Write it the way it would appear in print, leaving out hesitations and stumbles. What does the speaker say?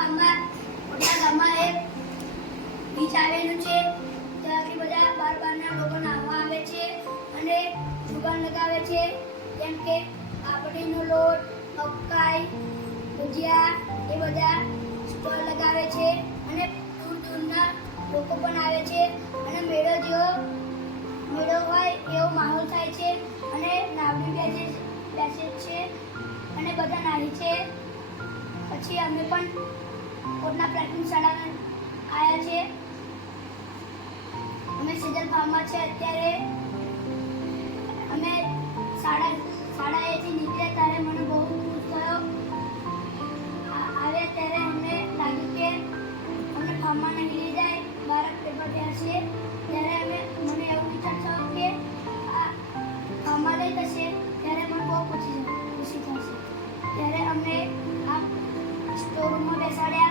ગામમાં એક બીચ આવેલું છે. ત્યાંથી બધા બહારના લોકો નાહવા આવે છે અને દુકાન લગાવે છે, જેમ કે પાપડીનો લોટ, મકાઈ, ભજીયા એ બધા સ્ટોલ લગાવે છે અને દૂર દૂરના લોકો પણ આવે છે અને મેળો હોય એવો માહોલ થાય છે અને નાવડી બેસે છે અને બધા નાહી છે. પછી અમે પણ કોટના પ્રાથમિક શાળામાં આવ્યા છે. અમે સેજલ ફાર્મમાં છે. અત્યારે અમે શાળાએથી નીકળ્યા ત્યારે મને બહુ ખુશ થયો. આવ્યા ત્યારે અમને લાગ્યું કે અમને ફાર્મમાં નહીં લઈ જાય, બહાર પેપર થયા છે. ત્યારે મને એવું વિચાર થયો કે આ ફાર્મમાં લઈ જશે ત્યારે મને બહુ ખુશી થશે. ત્યારે અમને આ સ્ટોર રૂમમાં બેસાડ્યા